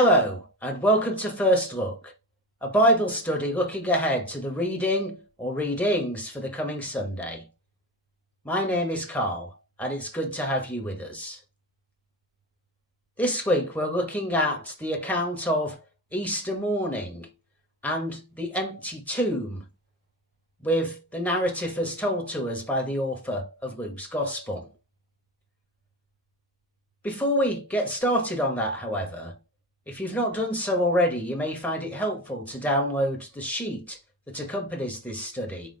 Hello and welcome to First Look, a Bible study looking ahead to the reading or readings for the coming Sunday. My name is Carl and it's good to have you with us. This week we're looking at the account of Easter morning and the empty tomb, with the narrative as told to us by the author of Luke's Gospel. Before we get started on that, however, if you've not done so already, you may find it helpful to download the sheet that accompanies this study.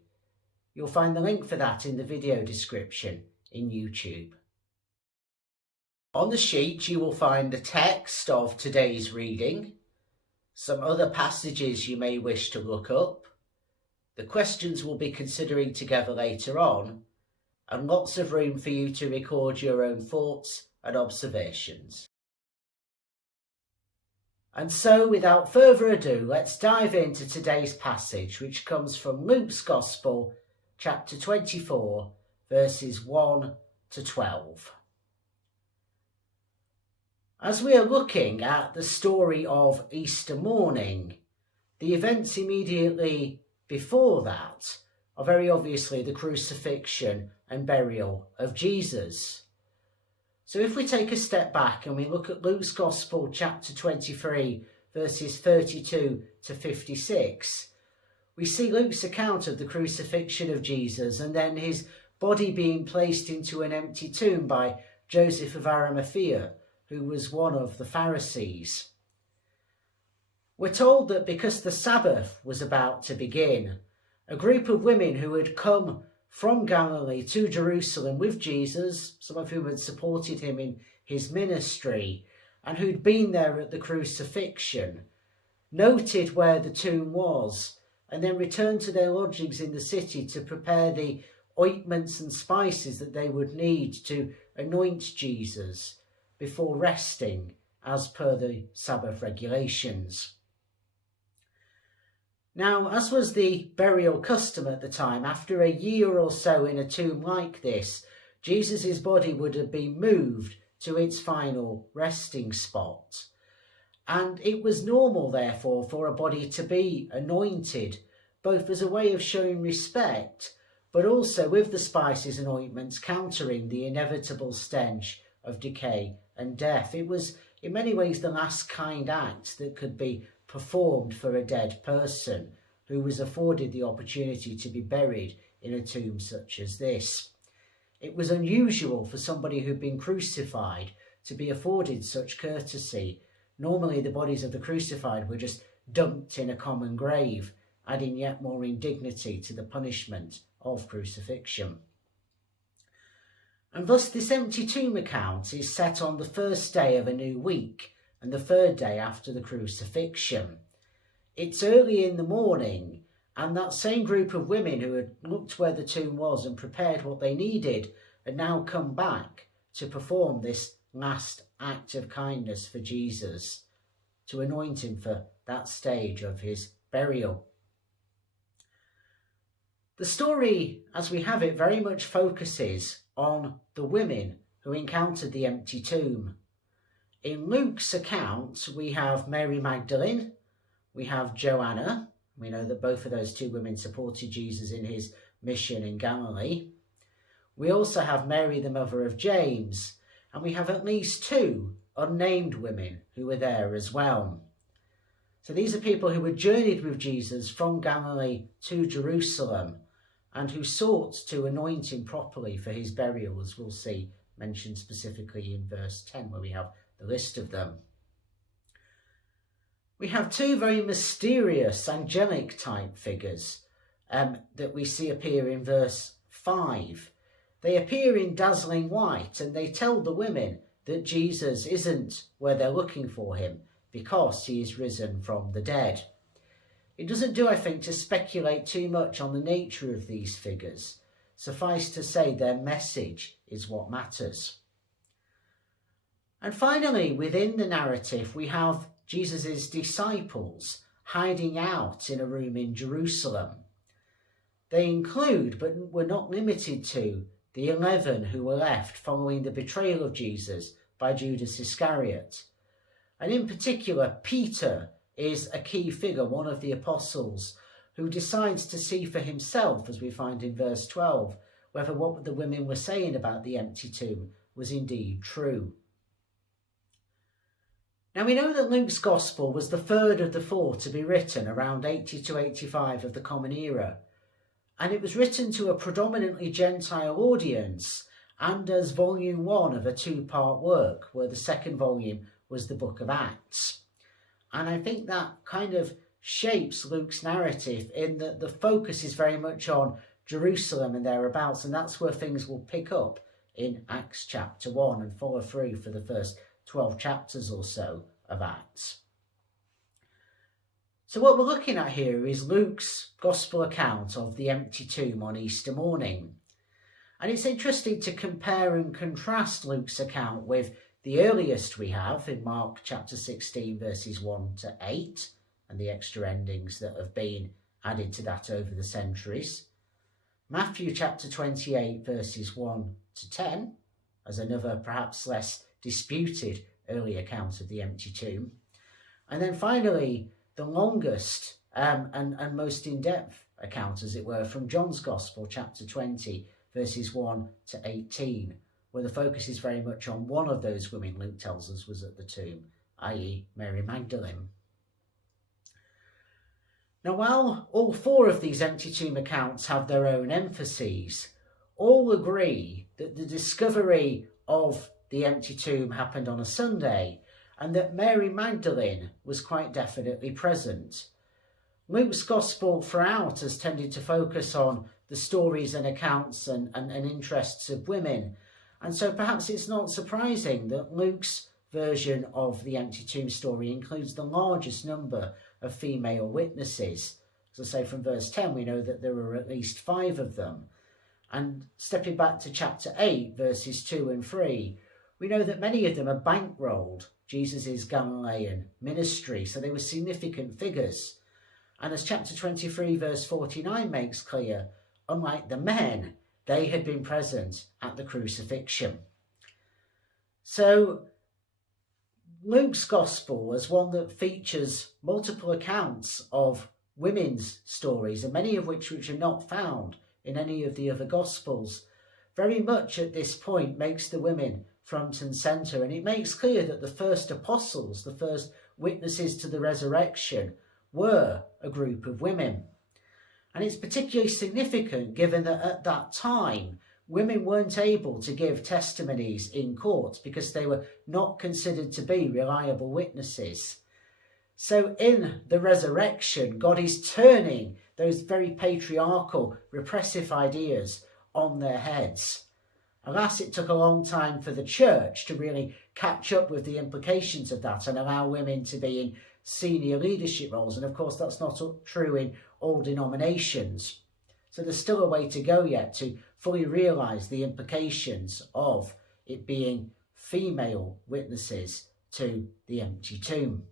You'll find the link for that in the video description in YouTube. On the sheet you will find the text of today's reading, some other passages you may wish to look up, the questions we'll be considering together later on, and lots of room for you to record your own thoughts and observations. And so, without further ado, let's dive into today's passage, which comes from Luke's Gospel, chapter 24, verses 1 to 12. As we are looking at the story of Easter morning, the events immediately before that are very obviously the crucifixion and burial of Jesus. So if we take a step back and we look at Luke's Gospel, chapter 23, verses 32 to 56, we see Luke's account of the crucifixion of Jesus and then his body being placed into an empty tomb by Joseph of Arimathea, who was one of the Pharisees. We're told that because the Sabbath was about to begin, a group of women who had come from Galilee to Jerusalem with Jesus, some of whom had supported him in his ministry and who'd been there at the crucifixion, noted where the tomb was and then returned to their lodgings in the city to prepare the ointments and spices that they would need to anoint Jesus before resting as per the Sabbath regulations. Now, as was the burial custom at the time, after a year or so in a tomb like this, Jesus' body would have been moved to its final resting spot. And it was normal, therefore, for a body to be anointed, both as a way of showing respect, but also with the spices and ointments countering the inevitable stench of decay and death. It was in many ways the last kind act that could be performed for a dead person who was afforded the opportunity to be buried in a tomb such as this. It was unusual for somebody who'd been crucified to be afforded such courtesy. Normally the bodies of the crucified were just dumped in a common grave, adding yet more indignity to the punishment of crucifixion. And thus this empty tomb account is set on the first day of a new week and the third day after the crucifixion. It's early in the morning, and that same group of women who had looked where the tomb was and prepared what they needed had now come back to perform this last act of kindness for Jesus, to anoint him for that stage of his burial. The story, as we have it, very much focuses on the women who encountered the empty tomb. In Luke's account, we have Mary Magdalene, we have Joanna. We know that both of those two women supported Jesus in his mission in Galilee. We also have Mary, the mother of James, and we have at least two unnamed women who were there as well. So these are people who had journeyed with Jesus from Galilee to Jerusalem and who sought to anoint him properly for his burial, as we'll see mentioned specifically in verse 10, where we have the list of them. We have two very mysterious angelic type figures that we see appear in verse 5. They appear in dazzling white and they tell the women that Jesus isn't where they're looking for him because he is risen from the dead. It doesn't do, I think, to speculate too much on the nature of these figures. Suffice to say their message is what matters. And finally, within the narrative, we have Jesus' disciples hiding out in a room in Jerusalem. They include, but were not limited to, the 11 who were left following the betrayal of Jesus by Judas Iscariot, And in particular, Peter is a key figure, one of the apostles, who decides to see for himself, as we find in verse 12, whether what the women were saying about the empty tomb was indeed true. Now we know that Luke's Gospel was the third of the four to be written around 80 to 85 of the Common Era, and it was written to a predominantly Gentile audience and as volume 1 of a two-part work, where the second volume was the book of Acts. And I think that kind of shapes Luke's narrative in that the focus is very much on Jerusalem and thereabouts, and that's where things will pick up in Acts chapter 1 and follow through for the first 12 chapters or so of Acts. So what we're looking at here is Luke's Gospel account of the empty tomb on Easter morning. And it's interesting to compare and contrast Luke's account with the earliest we have in Mark chapter 16 verses 1 to 8 and the extra endings that have been added to that over the centuries. Matthew chapter 28 verses 1 to 10 as another perhaps less disputed early account of the empty tomb. And then finally, the longest and most in-depth account, as it were, from John's Gospel, chapter 20, verses 1 to 18, where the focus is very much on one of those women Luke tells us was at the tomb, i.e. Mary Magdalene. Now, while all four of these empty tomb accounts have their own emphases, all agree that the discovery of the empty tomb happened on a Sunday, and that Mary Magdalene was quite definitely present. Luke's Gospel throughout has tended to focus on the stories and accounts and interests of women, and so perhaps it's not surprising that Luke's version of the empty tomb story includes the largest number of female witnesses. As I say, from verse 10 we know that there were at least 5 of them, and stepping back to chapter 8 verses 2 and 3, we know that many of them are bankrolled Jesus' Galilean ministry, so they were significant figures. And as chapter 23 verse 49 makes clear, unlike the men, they had been present at the crucifixion. So Luke's Gospel is one that features multiple accounts of women's stories, and many of which are not found in any of the other Gospels, very much at this point makes the women front and centre, and it makes clear that the first apostles, the first witnesses to the resurrection, were a group of women. And it's particularly significant given that at that time women weren't able to give testimonies in court because they were not considered to be reliable witnesses. So in the resurrection, God is turning those very patriarchal, repressive ideas on their heads. Alas, it took a long time for the church to really catch up with the implications of that and allow women to be in senior leadership roles. And of course, that's not true in all denominations. So there's still a way to go yet to fully realise the implications of it being female witnesses to the empty tomb.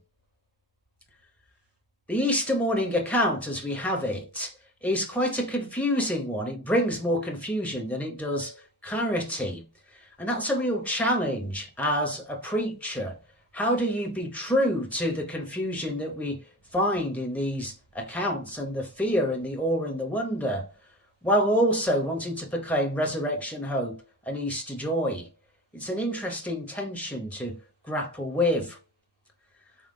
The Easter morning account, as we have it, is quite a confusing one. It brings more confusion than it does clarity. And that's a real challenge as a preacher. How do you be true to the confusion that we find in these accounts and the fear and the awe and the wonder, while also wanting to proclaim resurrection hope and Easter joy? It's an interesting tension to grapple with.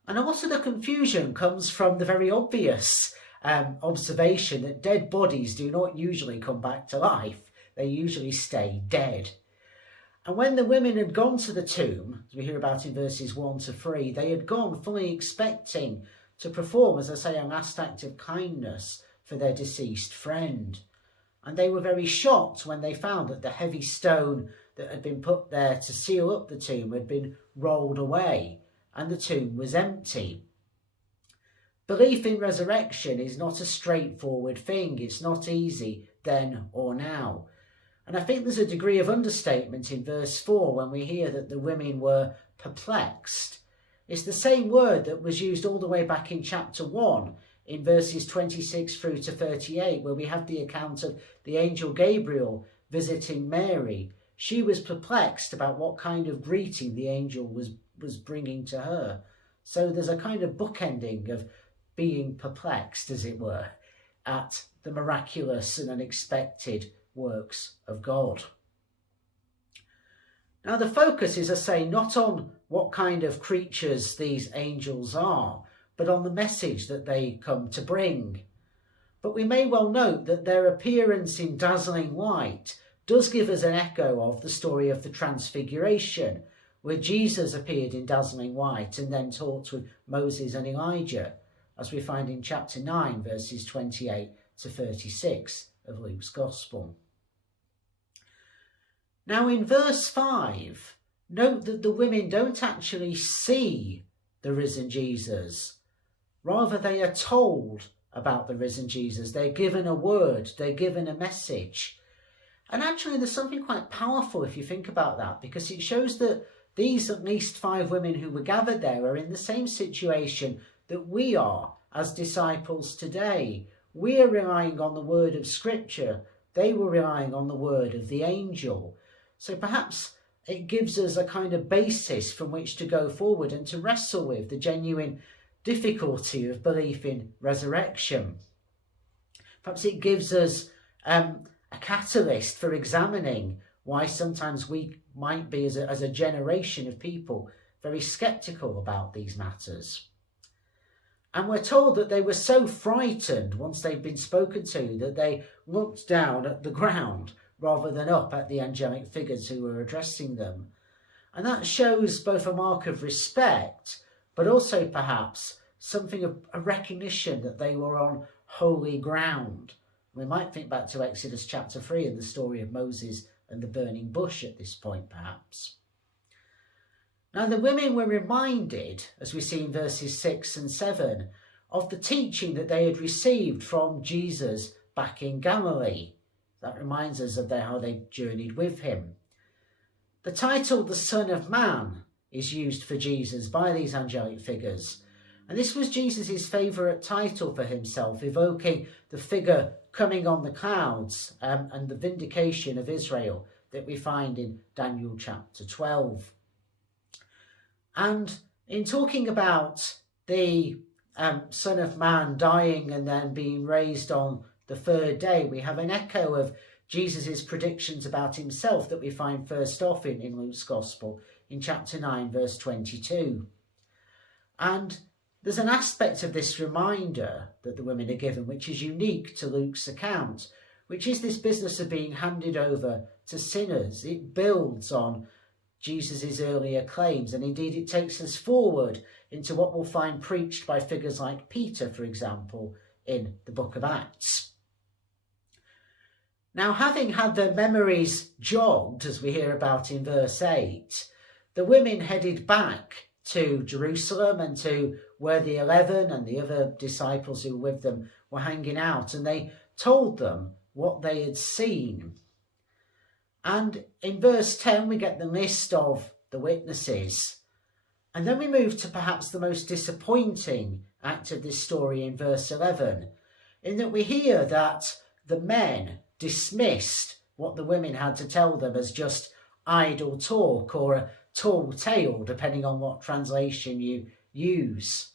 And also the confusion comes from the very obvious observation that dead bodies do not usually come back to life. They usually stay dead. And when the women had gone to the tomb, as we hear about in verses 1 to 3, they had gone fully expecting to perform, as I say, a last act of kindness for their deceased friend. And they were very shocked when they found that the heavy stone that had been put there to seal up the tomb had been rolled away, and the tomb was empty. Belief in resurrection is not a straightforward thing. It's not easy then or now. And I think there's a degree of understatement in verse 4 when we hear that the women were perplexed. It's the same word that was used all the way back in chapter 1 in verses 26 through to 38, where we have the account of the angel Gabriel visiting Mary. She was perplexed about what kind of greeting the angel was bringing to her. So there's a kind of bookending of being perplexed, as it were, at the miraculous and unexpected works of God. Now the focus is, I say, not on what kind of creatures these angels are, but on the message that they come to bring. But we may well note that their appearance in dazzling white does give us an echo of the story of the Transfiguration, where Jesus appeared in dazzling white and then talked with Moses and Elijah, as we find in chapter 9, verses 28 to 36 of Luke's Gospel. Now in verse 5, note that the women don't actually see the risen Jesus. Rather, they are told about the risen Jesus. They're given a word, they're given a message. And actually there's something quite powerful if you think about that, because it shows that these at least 5 women who were gathered there are in the same situation that we are as disciples today. We are relying on the word of Scripture. They were relying on the word of the angel. So perhaps it gives us a kind of basis from which to go forward and to wrestle with the genuine difficulty of belief in resurrection. Perhaps it gives us a catalyst for examining why sometimes we might be, as a generation of people, very sceptical about these matters. And we're told that they were so frightened once they'd been spoken to that they looked down at the ground rather than up at the angelic figures who were addressing them. And that shows both a mark of respect, but also perhaps something of a recognition that they were on holy ground. We might think back to Exodus chapter 3 and the story of Moses and the burning bush at this point, perhaps. Now the women were reminded, as we see in verses 6 and 7, of the teaching that they had received from Jesus back in Galilee. That reminds us of how they journeyed with him. The title, the Son of Man, is used for Jesus by these angelic figures. And this was Jesus' favourite title for himself, evoking the figure coming on the clouds and the vindication of Israel that we find in Daniel chapter 12. And in talking about the Son of Man dying and then being raised on the 3rd day, we have an echo of Jesus' predictions about himself that we find first off in Luke's Gospel in chapter 9, verse 22. And there's an aspect of this reminder that the women are given which is unique to Luke's account, which is this business of being handed over to sinners. It builds on Jesus' earlier claims, and indeed it takes us forward into what we'll find preached by figures like Peter, for example, in the book of Acts. Now, having had their memories jogged, as we hear about in verse 8, the women headed back to Jerusalem and to where the 11 and the other disciples who were with them were hanging out, and they told them what they had seen. And in verse 10 we get the list of the witnesses, and then we move to perhaps the most disappointing act of this story in verse 11, in that we hear that the men dismissed what the women had to tell them as just idle talk or a tall tale, depending on what translation you use.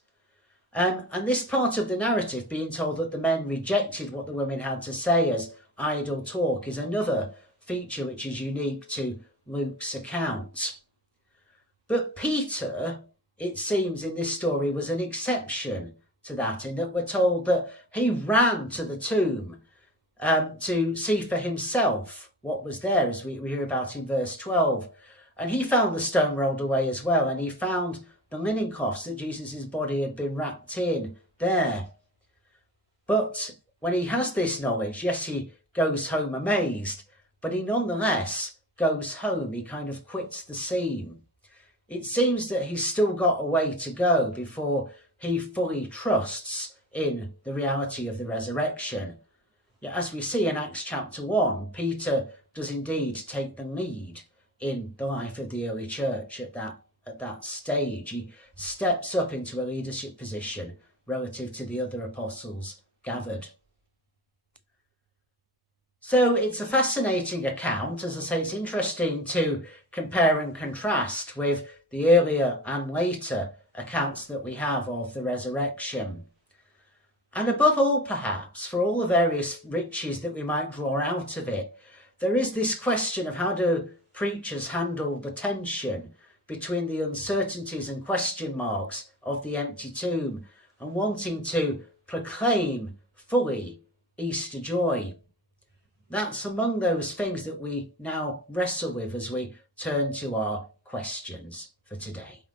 And this part of the narrative, being told that the men rejected what the women had to say as idle talk, is another feature which is unique to Luke's account. But Peter, it seems in this story, was an exception to that, in that we're told that he ran to the tomb to see for himself what was there, as we hear about in verse 12. And he found the stone rolled away as well, and he found the linen cloths that Jesus' body had been wrapped in there. But when he has this knowledge, yes, he goes home amazed, but he nonetheless goes home. He kind of quits the scene. It seems that he's still got a way to go before he fully trusts in the reality of the resurrection. Yet, as we see in Acts chapter 1, Peter does indeed take the lead in the life of the early church at that stage. He steps up into a leadership position relative to the other apostles gathered. So it's a fascinating account. As I say, it's interesting to compare and contrast with the earlier and later accounts that we have of the resurrection. And above all, perhaps, for all the various riches that we might draw out of it, there is this question of how do preachers handle the tension between the uncertainties and question marks of the empty tomb and wanting to proclaim fully Easter joy. That's among those things that we now wrestle with as we turn to our questions for today.